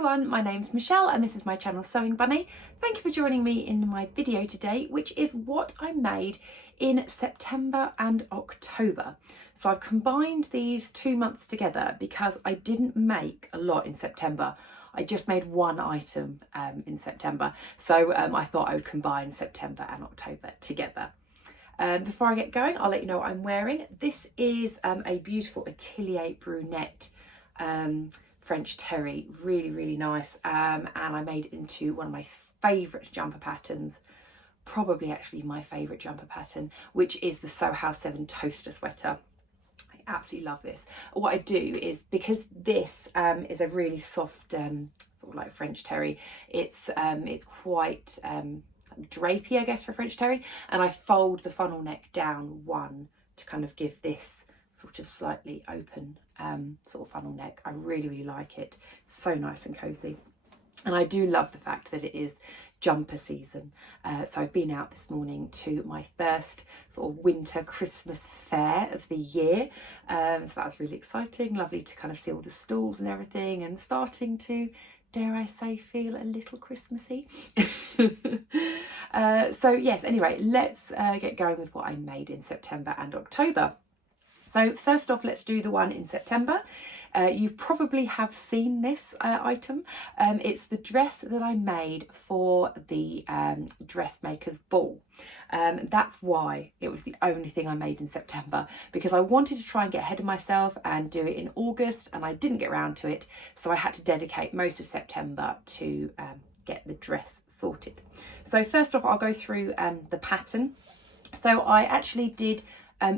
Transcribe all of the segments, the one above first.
everyone, my name's Michelle and this is my channel Sewing Bunny. Thank you for joining me in my video today, which is what I made in September and October. So I've combined these 2 months together because I didn't make a lot in September. I just made one item in September. So I thought I would combine September and October together. Before I get going, I'll let you know what I'm wearing. This is a beautiful Atelier Brunette French terry, really nice, and I made it into one of my favourite jumper patterns, probably actually my favourite jumper pattern, which is the Sew House 7 toaster sweater. I absolutely love this. What I do is, because this is a really soft sort of like French terry, it's quite drapey, I guess, for French terry, and I fold the funnel neck down one to kind of give this sort of slightly open sort of funnel neck. I really like it. It's so nice and cozy, and I do love the fact that it is jumper season. So I've been out this morning to my first sort of winter Christmas fair of the year, so that's really exciting. Lovely to kind of see all the stalls and everything, and starting to, dare I say, feel a little Christmassy. So yes, anyway, let's get going with what I made in September and October. So first off, let's do the one in September. You probably have seen this item. It's the dress that I made for the dressmaker's ball. That's why it was the only thing I made in September, because I wanted to try and get ahead of myself and do it in August, and I didn't get around to it. So I had to dedicate most of September to get the dress sorted. So first off, I'll go through the pattern. So I actually did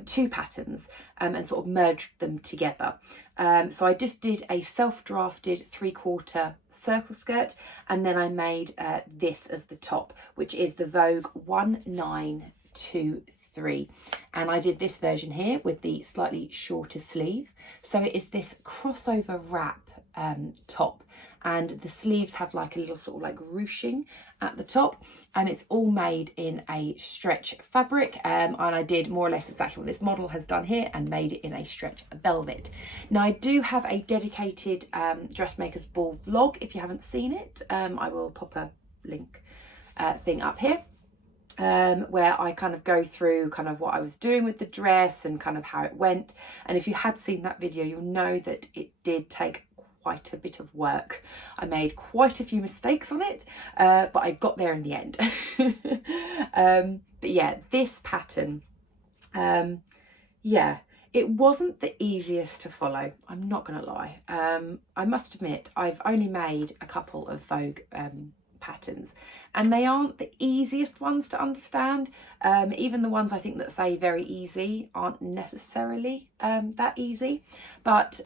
two patterns and sort of merged them together. So I just did a self-drafted 3/4 circle skirt, and then I made this as the top, which is the Vogue 1923. And I did this version here with the slightly shorter sleeve. So it is this crossover wrap top, and the sleeves have like a little sort of like ruching at the top, and it's all made in a stretch fabric, and I did more or less exactly what this model has done here and made it in a stretch velvet. Now I do have a dedicated dressmaker's ball vlog. If you haven't seen it, I will pop a link thing up here, where I kind of go through kind of what I was doing with the dress and kind of how it went. And if you had seen that video, you'll know that it did take quite a bit of work. I made quite a few mistakes on it, but I got there in the end. But yeah, this pattern, yeah, it wasn't the easiest to follow, I'm not gonna lie. I must admit, I've only made a couple of Vogue patterns, and they aren't the easiest ones to understand. Even the ones I think that say very easy aren't necessarily that easy, but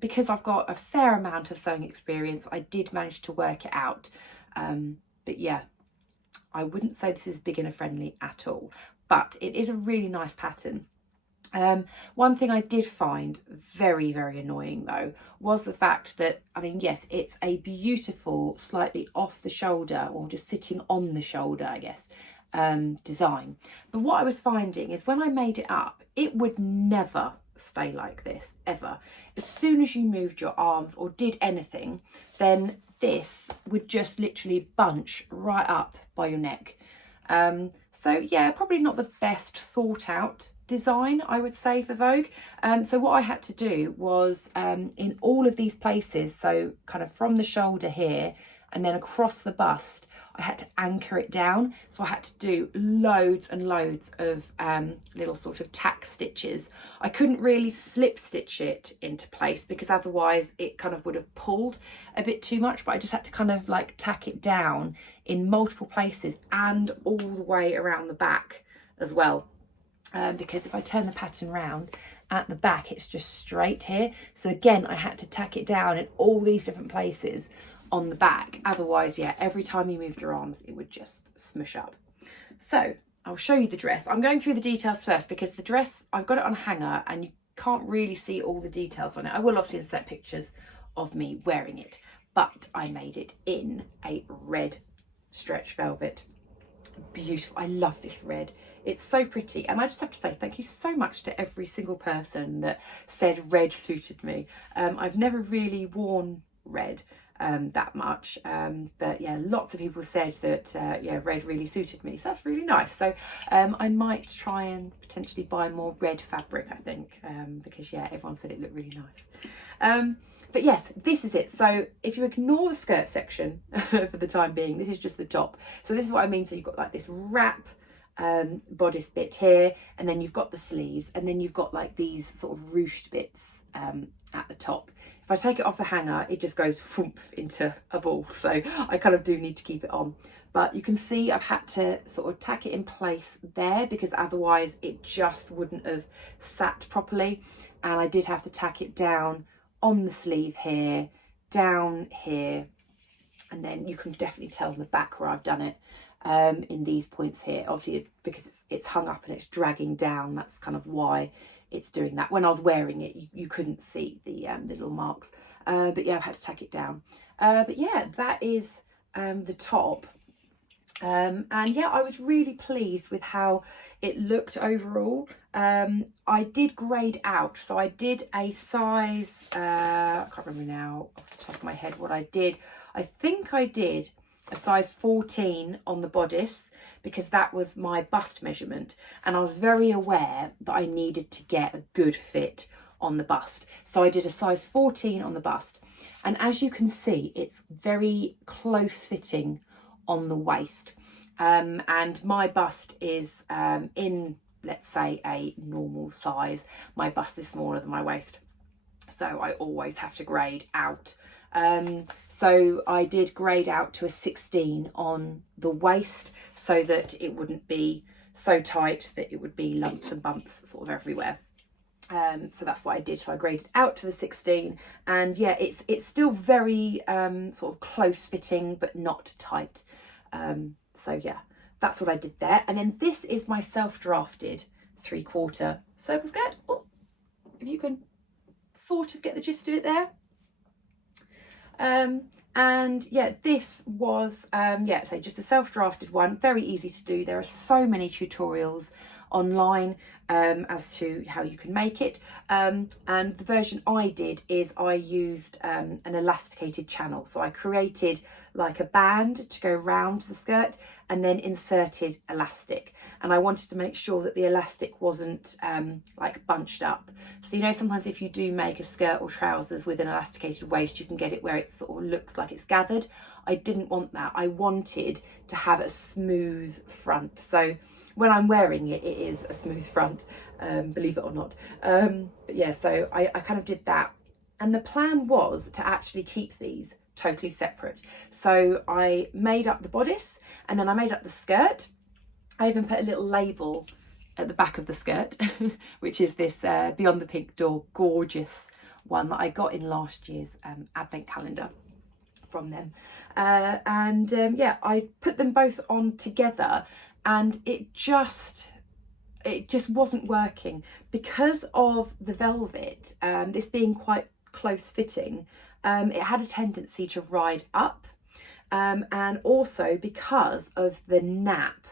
because I've got a fair amount of sewing experience, I did manage to work it out. But yeah, I wouldn't say this is beginner friendly at all, but it is a really nice pattern. One thing I did find very annoying though was the fact that, I mean, yes, it's a beautiful slightly off the shoulder, or just sitting on the shoulder, I guess, design. But what I was finding is when I made it up, it would never stay like this, ever. As soon as you moved your arms or did anything, then this would just literally bunch right up by your neck. So yeah, probably not the best thought out design, I would say, for Vogue. So what I had to do was in all of these places, so kind of from the shoulder here and then across the bust, I had to anchor it down. So I had to do loads and loads of little sort of tack stitches. I couldn't really slip stitch it into place because otherwise it kind of would have pulled a bit too much, but I just had to kind of like tack it down in multiple places and all the way around the back as well. Because if I turn the pattern round at the back, it's just straight here. So again, I had to tack it down in all these different places on the back. Otherwise, yeah, every time you moved your arms, it would just smush up. So I'll show you the dress. I'm going through the details first because the dress, I've got it on a hanger and you can't really see all the details on it. I will obviously insert pictures of me wearing it, but I made it in a red stretch velvet. Beautiful. I love this red. It's so pretty, and I just have to say thank you so much to every single person that said red suited me. I've never really worn red, that much, but yeah, lots of people said that yeah, red really suited me, so that's really nice. So I might try and potentially buy more red fabric, I think, because yeah, everyone said it looked really nice. But yes, this is it. So if you ignore the skirt section for the time being, this is just the top. So this is what I mean. So you've got like this wrap bodice bit here, and then you've got the sleeves, and then you've got like these sort of ruched bits at the top. If I take it off the hanger, it just goes thump into a ball. So I kind of do need to keep it on. But you can see I've had to sort of tack it in place there because otherwise it just wouldn't have sat properly. And I did have to tack it down on the sleeve here, down here. And then you can definitely tell on the back where I've done it in these points here. Obviously, because it's hung up and it's dragging down, that's kind of why it's doing that. When I was wearing it, you couldn't see the little marks, but yeah, I've had to tack it down. But yeah, that is the top, and yeah, I was really pleased with how it looked overall. I did grade out, so I did a size, I can't remember now off the top of my head what I did. I think I did a size 14 on the bodice because that was my bust measurement, and I was very aware that I needed to get a good fit on the bust, so I did a size 14 on the bust, and as you can see, it's very close fitting on the waist, and my bust is in, let's say, a normal size. My bust is smaller than my waist, so I always have to grade out. So I did grade out to a 16 on the waist so that it wouldn't be so tight that it would be lumps and bumps sort of everywhere. So that's what I did. So I graded out to the 16, and yeah, it's still very sort of close fitting but not tight. So yeah, that's what I did there. And then this is my self-drafted 3/4 circle skirt. Oh, if you can sort of get the gist of it there. And yeah, this was yeah, so just a self-drafted one, very easy to do. There are so many tutorials online as to how you can make it, and the version I did is I used an elasticated channel. So I created like a band to go round the skirt and then inserted elastic, and I wanted to make sure that the elastic wasn't like bunched up. So you know, sometimes if you do make a skirt or trousers with an elasticated waist, you can get it where it sort of looks like it's gathered. I didn't want that. I wanted to have a smooth front. So when I'm wearing it, it is a smooth front, believe it or not. But yeah, so I kind of did that. And the plan was to actually keep these totally separate. So I made up the bodice and then I made up the skirt. I even put a little label at the back of the skirt, which is this Beyond the Pink Door gorgeous one that I got in last year's advent calendar from them. Yeah, I put them both on together, and it just wasn't working because of the velvet, this being quite close fitting. It had a tendency to ride up, and also because of the nap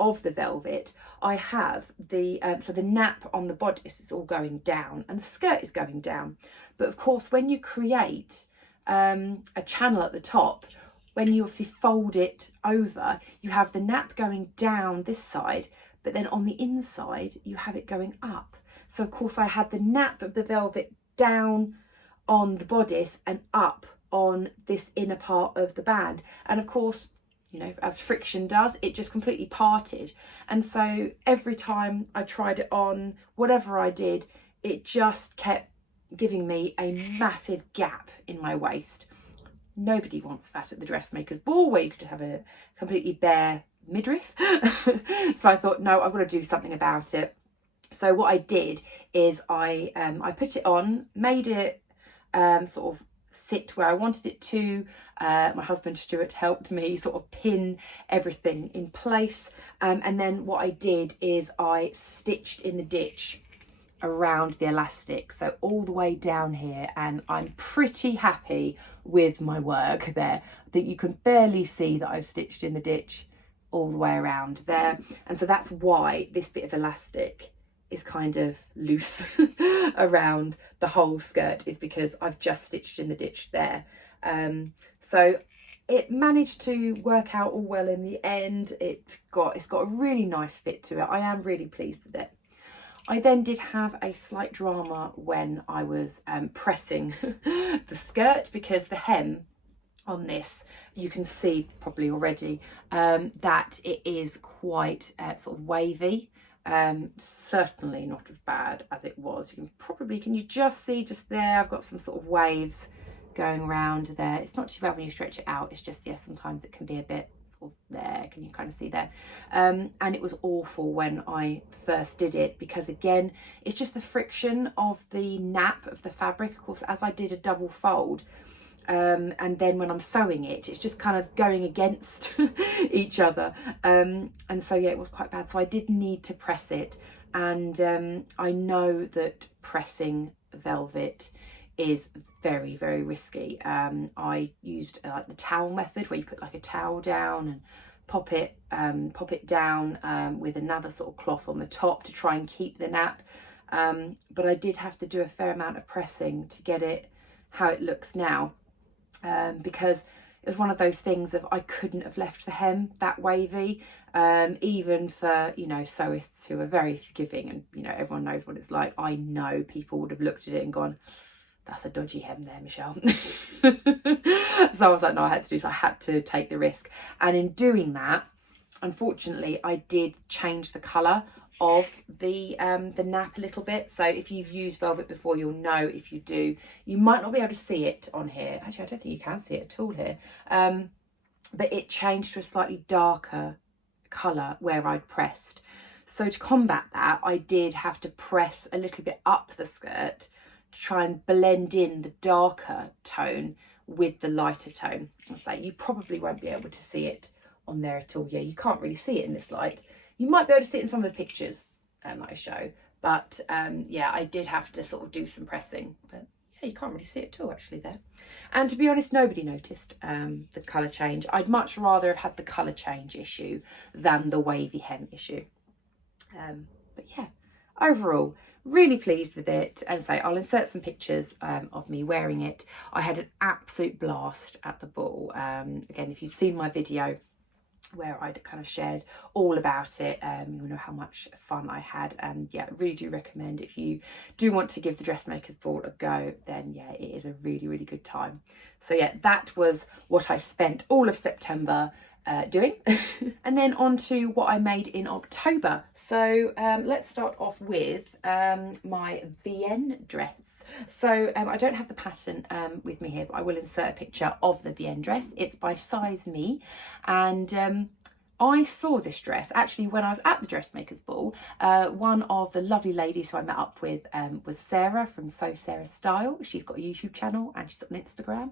of the velvet, I have the so the nap on the bodice is all going down and the skirt is going down. But of course, when you create a channel at the top, when you obviously fold it over, you have the nap going down this side, but then on the inside you have it going up. So of course I had the nap of the velvet down on the bodice and up on this inner part of the band, and of course, you know, as friction does, it just completely parted. And so every time I tried it on, whatever I did, it just kept giving me a massive gap in my waist. Nobody wants that at the dressmaker's ball where you could have a completely bare midriff. So I thought, no, I've got to do something about it. So what I did is I put it on, made it sort of sit where I wanted it to. My husband Stuart helped me sort of pin everything in place, and then what I did is I stitched in the ditch around the elastic, so all the way down here, and I'm pretty happy with my work there. I think you can barely see that I've stitched in the ditch all the way around there, and so that's why this bit of elastic is kind of loose around the whole skirt, is because I've just stitched in the ditch there. So it managed to work out all well in the end. It's got a really nice fit to it. I am really pleased with it. I then did have a slight drama when I was pressing the skirt, because the hem on this, you can see probably already that it is quite sort of wavy. Certainly not as bad as it was. Can you just see just there, I've got some sort of waves going around there. It's not too bad when you stretch it out. It's just, yeah, sometimes it can be a bit sort of there. Can you kind of see there? And it was awful when I first did it, because again, it's just the friction of the nap of the fabric. Of course, as I did a double fold, and then when I'm sewing it, it's just kind of going against each other. And so, yeah, it was quite bad. So I did need to press it. And I know that pressing velvet is very, very risky. I used like the towel method, where you put like a towel down and pop it down with another sort of cloth on the top to try and keep the nap. But I did have to do a fair amount of pressing to get it how it looks now, because it was one of those things of I couldn't have left the hem that wavy, even for, you know, sewists who are very forgiving, and, you know, everyone knows what it's like. I know people would have looked at it and gone, that's a dodgy hem there, Michelle. So I was like, no, I had to take the risk. And in doing that, unfortunately, I did change the colour of the nap a little bit. So if you've used velvet before, you'll know. If you do, you might not be able to see it on here. Actually, I don't think you can see it at all here. But it changed to a slightly darker colour where I'd pressed. So to combat that, I did have to press a little bit up the skirt to try and blend in the darker tone with the lighter tone. So you probably won't be able to see it on there at all. Yeah, you can't really see it in this light. You might be able to see it in some of the pictures that I show, but yeah, I did have to sort of do some pressing, but yeah, you can't really see it at all actually there. And to be honest, nobody noticed the colour change. I'd much rather have had the colour change issue than the wavy hem issue. But yeah, overall, really pleased with it. And so I'll insert some pictures of me wearing it. I had an absolute blast at the ball. Again, if you've seen my video where I'd kind of shared all about it, you'll know how much fun I had. And yeah, really do recommend, if you do want to give the Dressmakers Ball a go, then yeah, it is a really, really good time. So yeah, that was what I spent all of September doing. And then on to what I made in October. So let's start off with my Vienne dress. So I don't have the pattern with me here, but I will insert a picture of the Vienne dress. It's by Size Me, and I saw this dress actually when I was at the Dressmakers Ball. One of the lovely ladies who I met up with was Sarah from So Sarah Style. She's got a YouTube channel and she's on Instagram.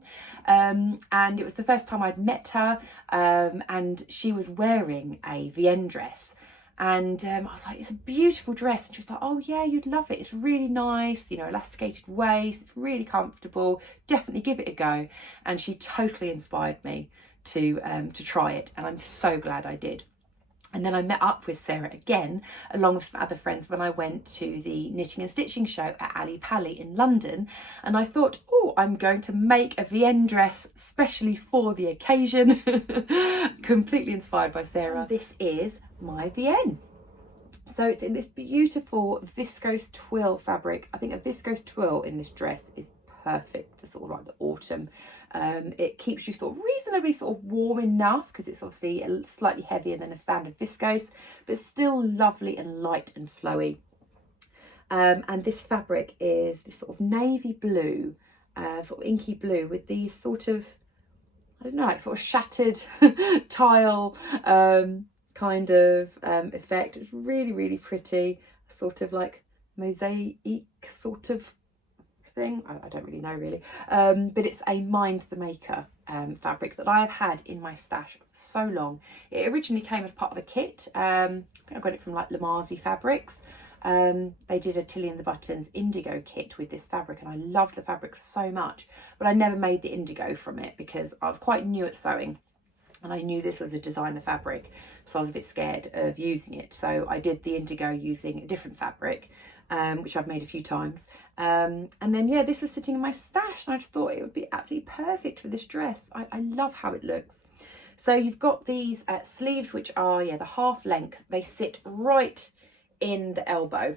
And it was the first time I'd met her, and she was wearing a Vienne dress. And I was like, it's a beautiful dress. And she was like, oh yeah, you'd love it. It's really nice, you know, elasticated waist. It's really comfortable. Definitely give it a go. And she totally inspired me to try it, and I'm so glad I did. And then I met up with Sarah again, along with some other friends, when I went to the Knitting and Stitching show at Ali Pali in London. And I thought, oh, I'm going to make a Vienne dress specially for the occasion. Completely inspired by Sarah. And this is my Vienne. So it's in this beautiful viscose twill fabric. I think a viscose twill in this dress is perfect for sort of like the autumn. It keeps you sort of reasonably sort of warm enough, because it's obviously slightly heavier than a standard viscose, but still lovely and light and flowy. And this fabric is this sort of navy blue, sort of inky blue, with these sort of, I don't know, like sort of shattered tile kind of effect. It's really, really pretty, sort of like mosaic sort of thing. I don't really know really, but it's a Mind the Maker fabric that I have had in my stash for so long. It originally came as part of a kit. I think I got it from like Lamazi Fabrics. They did a Tilly and the Buttons indigo kit with this fabric, and I loved the fabric so much, but I never made the indigo from it because I was quite new at sewing. and I knew this was a designer fabric, so I was a bit scared of using it. So I did the indigo using a different fabric, which I've made a few times. And then, yeah, this was sitting in my stash, and I just thought it would be absolutely perfect for this dress. I love how it looks. So you've got these sleeves, which are, yeah, the half length. They sit right in the elbow.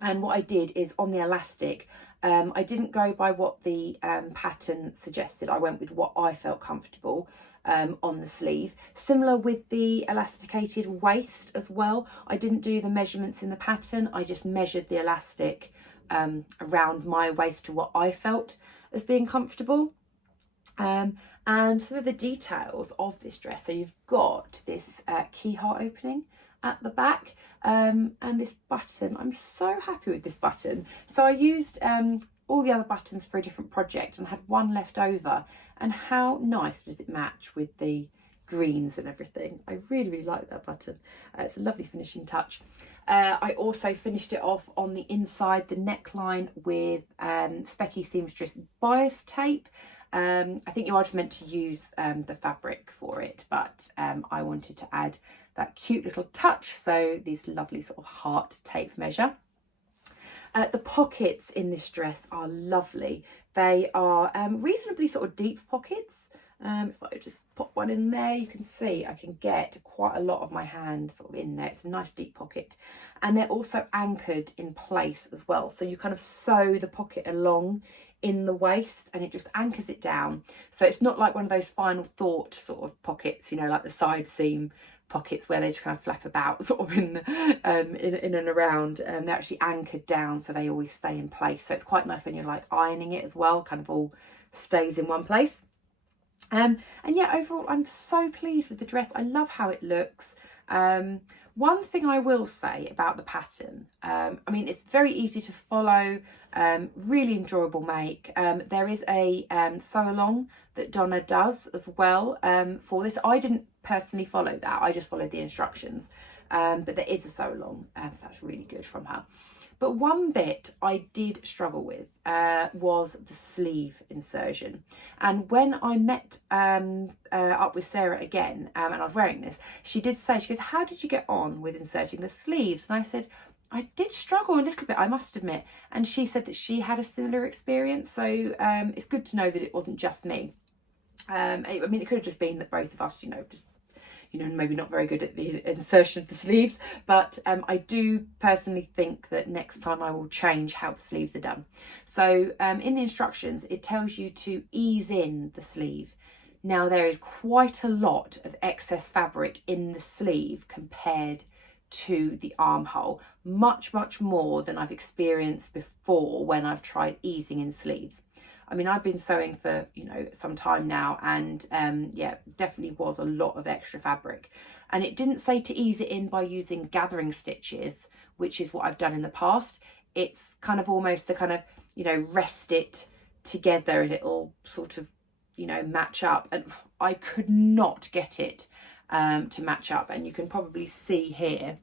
And what I did is on the elastic, I didn't go by what the pattern suggested. I went with what I felt comfortable on the sleeve. Similar with the elasticated waist as well. I didn't do the measurements in the pattern. I just measured the elastic around my waist to what I felt as being comfortable. And some of the details of this dress. So you've got this keyhole opening at the back, and this button. I'm so happy with this button. So I used all the other buttons for a different project and had one left over, and how nice does it match with the greens and everything. I really, really like that button. It's a lovely finishing touch. I also finished it off on the inside, the neckline, with Specky Seamstress bias tape. I think you are just meant to use the fabric for it, but I wanted to add that cute little touch, so this lovely sort of heart tape measure. The pockets in this dress are lovely. They are reasonably sort of deep pockets. If I just pop one in there, you can see I can get quite a lot of my hand sort of in there. It's a nice deep pocket, and they're also anchored in place as well, so you kind of sew the pocket along in the waist and it just anchors it down. So it's not like one of those Final Thought sort of pockets, you know, like the side seam pockets where they just kind of flap about sort of in and around. They're actually anchored down, so they always stay in place. So it's quite nice when you're like ironing it as well, kind of all stays in one place. And yeah, overall I'm so pleased with the dress. I love how it looks. One thing I will say about the pattern, I mean, it's very easy to follow, really enjoyable make. There is a sew along that Donna does as well for this. I didn't personally follow that, I just followed the instructions, but there is a sew along, so that's really good from her. But one bit I did struggle with was the sleeve insertion. And when I met up with Sarah again, and I was wearing this, she did say, she goes, how did you get on with inserting the sleeves? And I said, I did struggle a little bit, I must admit. And she said that she had a similar experience. So it's good to know that it wasn't just me. I mean, it could have just been that both of us, you know, just, you know, maybe not very good at the insertion of the sleeves, but I do personally think that next time I will change how the sleeves are done. So in the instructions, it tells you to ease in the sleeve. Now there is quite a lot of excess fabric in the sleeve compared to the armhole, much more than I've experienced before when I've tried easing in sleeves. I mean, I've been sewing for, you know, some time now, and yeah, definitely was a lot of extra fabric. And it didn't say to ease it in by using gathering stitches, which is what I've done in the past. It's kind of almost to kind of, you know, rest it together and it'll sort of, you know, match up. And I could not get it to match up. And you can probably see here,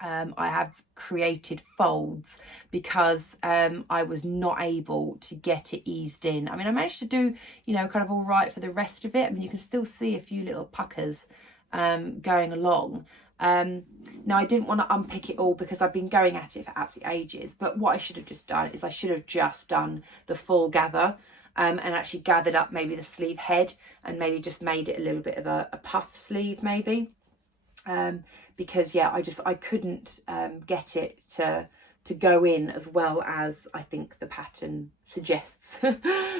I have created folds because I was not able to get it eased in. I mean, I managed to do, you know, kind of all right for the rest of it. I mean, you can still see a few little puckers going along. Now, I didn't want to unpick it all because I've been going at it for absolutely ages. But what I should have just done is I should have just done the full gather and actually gathered up maybe the sleeve head and maybe just made it a little bit of a puff sleeve maybe. Because yeah, I couldn't get it to go in as well as I think the pattern suggests.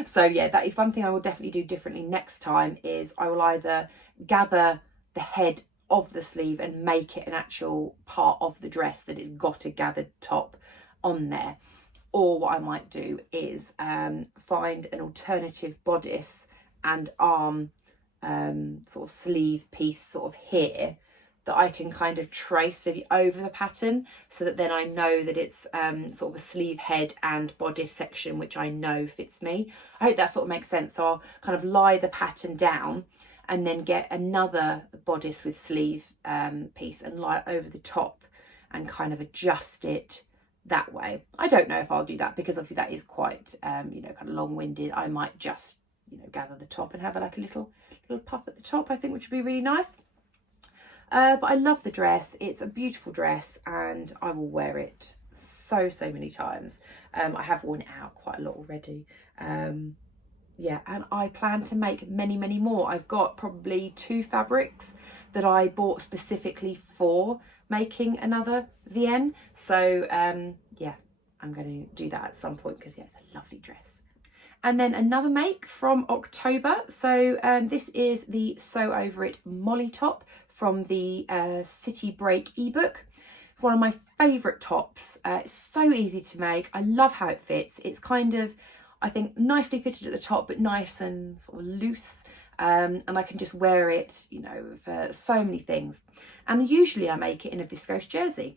So yeah, that is one thing I will definitely do differently next time, is I will either gather the head of the sleeve and make it an actual part of the dress that it's got a gathered top on there, or what I might do is find an alternative bodice and arm sort of sleeve piece sort of here that I can kind of trace maybe over the pattern, so that then I know that it's sort of a sleeve head and bodice section, which I know fits me. I hope that sort of makes sense. So I'll kind of lie the pattern down and then get another bodice with sleeve piece and lie it over the top and kind of adjust it that way. I don't know if I'll do that because obviously that is quite, you know, kind of long-winded. I might just, you know, gather the top and have like a little puff at the top, I think, which would be really nice. But I love the dress. It's a beautiful dress and I will wear it so many times. I have worn it out quite a lot already. Yeah, and I plan to make many more. I've got probably 2 fabrics that I bought specifically for making another VN. So yeah, I'm going to do that at some point because yeah, it's a lovely dress. And then another make from October. So this is the Sew Over It Molly top from the City Break ebook. One of my favourite tops. It's so easy to make. I love how it fits. It's kind of, I think, nicely fitted at the top, but nice and sort of loose. And I can just wear it, you know, for so many things. And usually I make it in a viscose jersey.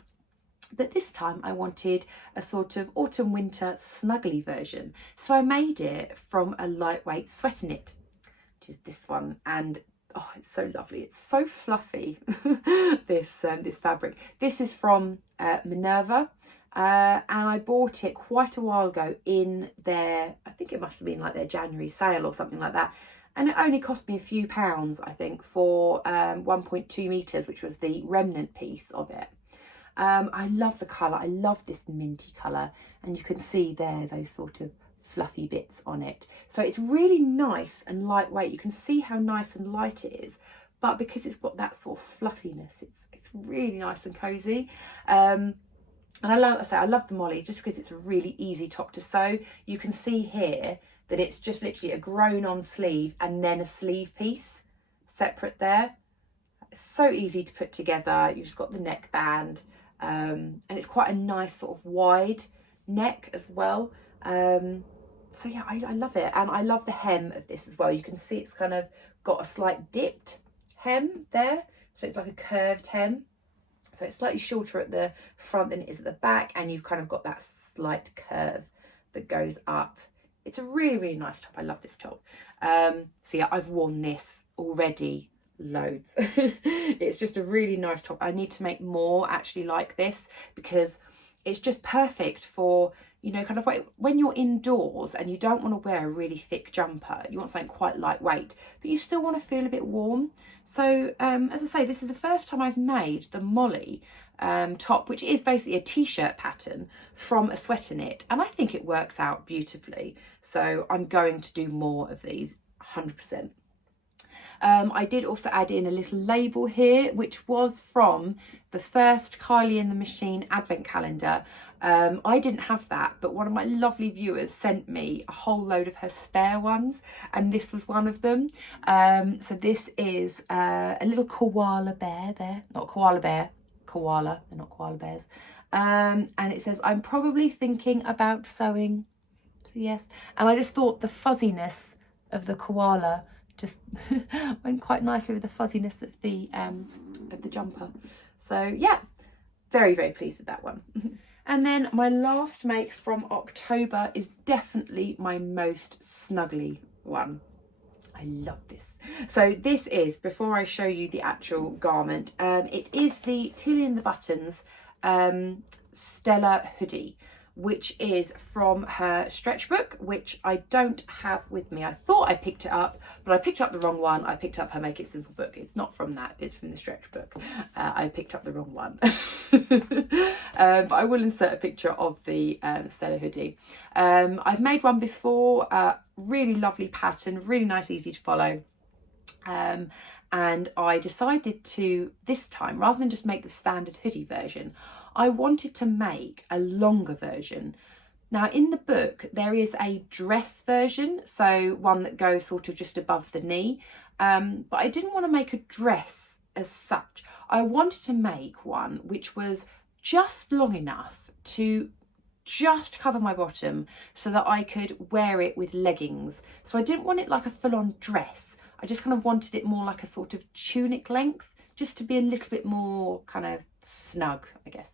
But this time I wanted a sort of autumn winter snuggly version. So I made it from a lightweight sweater knit, which is this one. And oh, it's so lovely. It's so fluffy, this fabric. This is from Minerva. And I bought it quite a while ago in their, I think it must have been like their January sale or something like that. And it only cost me a few pounds, I think, for 1.2 meters, which was the remnant piece of it. I love the colour. I love this minty colour. And you can see there those sort of fluffy bits on it. So it's really nice and lightweight. You can see how nice and light it is. But because it's got that sort of fluffiness, it's really nice and cosy. And I love the Molly just because it's a really easy top to sew. You can see here that it's just literally a grown on sleeve and then a sleeve piece separate there. It's so easy to put together. You've just got the neckband and it's quite a nice sort of wide neck as well. So yeah, I love it. And I love the hem of this as well. You can see it's kind of got a slight dipped hem there. So it's like a curved hem. So it's slightly shorter at the front than it is at the back, and you've kind of got that slight curve that goes up. It's a really nice top. I love this top. So yeah, I've worn this already loads. It's just a really nice top. I need to make more actually like this because it's just perfect for, you know, kind of when you're indoors and you don't want to wear a really thick jumper. You want something quite lightweight, but you still want to feel a bit warm. So as I say, this is the first time I've made the Molly top, which is basically a t-shirt pattern from a sweater knit, and I think it works out beautifully. So I'm going to do more of these, 100%. I did also add in a little label here, which was from the first Kylie and the Machine advent calendar. I didn't have that, but one of my lovely viewers sent me a whole load of her spare ones, and this was one of them. So this is a little koala bear there, not koala bear, koala, they're not koala bears. And it says, I'm probably thinking about sewing. So yes, and I just thought the fuzziness of the koala just went quite nicely with the fuzziness of the jumper. So yeah, very pleased with that one. And then my last make from October is definitely my most snuggly one. I love this. So this is, before I show you the actual garment, it is the Tilly and the Buttons Stella Hoodie, which is from her stretch book, which I don't have with me. I thought I picked it up, but I picked up the wrong one. I picked up her Make It Simple book. It's not from that, it's from the stretch book. I picked up the wrong one. But I will insert a picture of the Stella Hoodie. I've made one before, really lovely pattern, really nice, easy to follow. And I decided to, this time, rather than just make the standard hoodie version, I wanted to make a longer version. Now in the book there is a dress version, so one that goes sort of just above the knee, but I didn't want to make a dress as such. I wanted to make one which was just long enough to just cover my bottom so that I could wear it with leggings. So I didn't want it like a full-on dress. I just kind of wanted it more like a sort of tunic length, just to be a little bit more kind of snug, I guess.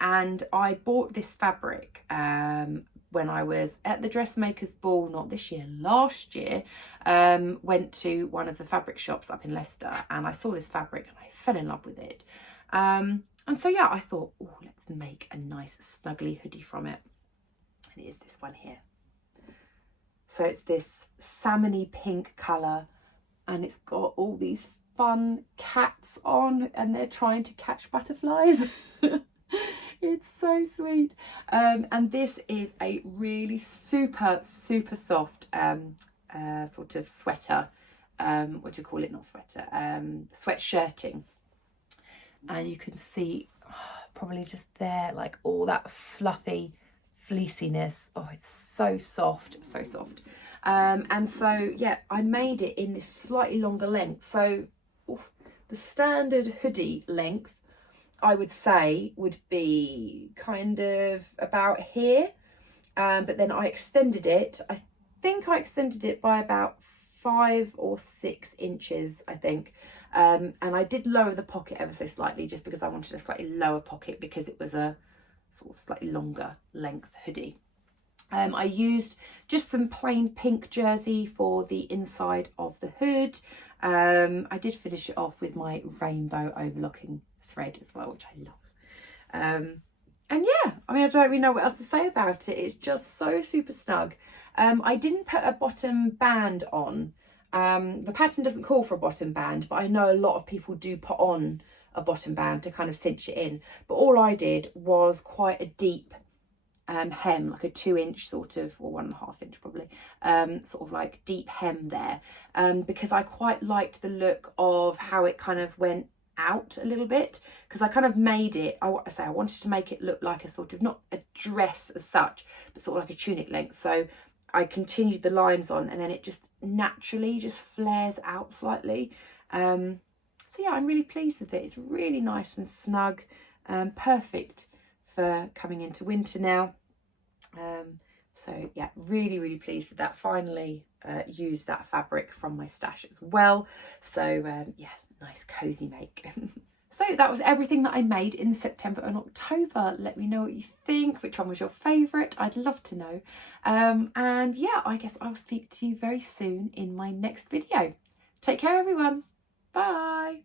And I bought this fabric when I was at the dressmaker's ball, not this year, last year. Went to one of the fabric shops up in Leicester and I saw this fabric and I fell in love with it. And so yeah, I thought, oh, let's make a nice snuggly hoodie from it. And it is this one here. So it's this salmony pink colour, and it's got all these fun cats on, and they're trying to catch butterflies. It's so sweet. And this is a really super soft sort of sweater. What do you call it? Not sweater. Sweatshirting. And you can see probably just there, like all that fluffy fleeciness. Oh, it's so soft, so soft. And so yeah, I made it in this slightly longer length. So the standard hoodie length, I would say, would be kind of about here, but then I extended it. I think I extended it by about 5 or 6 inches, I think. And I did lower the pocket ever so slightly, just because I wanted a slightly lower pocket, because it was a sort of slightly longer length hoodie. I used just some plain pink jersey for the inside of the hood. I did finish it off with my rainbow overlocking thread as well, which I love. And yeah, I mean, I don't really know what else to say about it. It's just so super snug. I didn't put a bottom band on. The pattern doesn't call for a bottom band, but I know a lot of people do put on a bottom band to kind of cinch it in. But all I did was quite a deep hem, like a 2-inch sort of, or 1.5 inch probably, sort of like deep hem there, because I quite liked the look of how it kind of went out a little bit, because I kind of made it, I wanted to make it look like a sort of, not a dress as such, but sort of like a tunic length. So I continued the lines on, and then it just naturally just flares out slightly. So yeah, I'm really pleased with it. It's really nice and snug, perfect for coming into winter now. So yeah, really pleased with that. Finally used that fabric from my stash as well. So yeah, nice cozy make. So that was everything that I made in September and October. Let me know what you think, which one was your favourite. I'd love to know. And yeah, I guess I'll speak to you very soon in my next video. Take care, everyone. Bye.